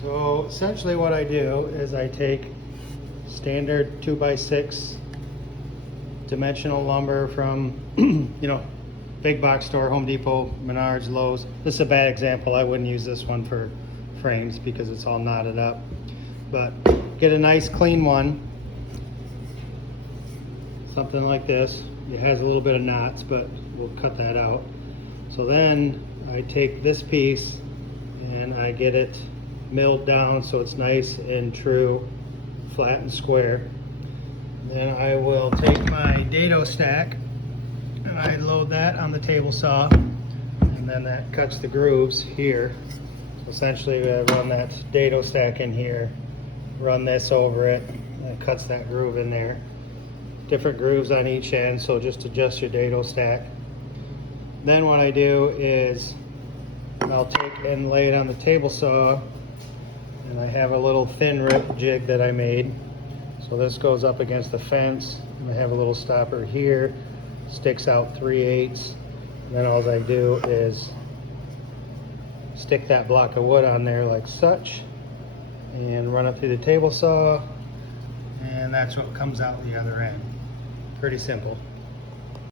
So essentially what I do is I take standard 2x6 dimensional lumber from, big box store, Home Depot, Menards, Lowe's. This is a bad example. I wouldn't use this one for frames because it's all knotted up. But get a nice clean one, something like this. It has a little bit of knots, but we'll cut that out. So then I take this piece and I get it milled down so it's nice and true, flat and square. Then I will take my dado stack and I load that on the table saw, and then that cuts the grooves here. So essentially I run that dado stack in here, run this over it, and it cuts that groove in there. Different grooves on each end, so just adjust your dado stack. Then what I do is I'll take and lay it on the table saw, and I have a little thin rip jig that I made. So this goes up against the fence, and I have a little stopper here, sticks out 3/8. And then all I do is stick that block of wood on there like such, and run it through the table saw, and that's what comes out the other end. Pretty simple.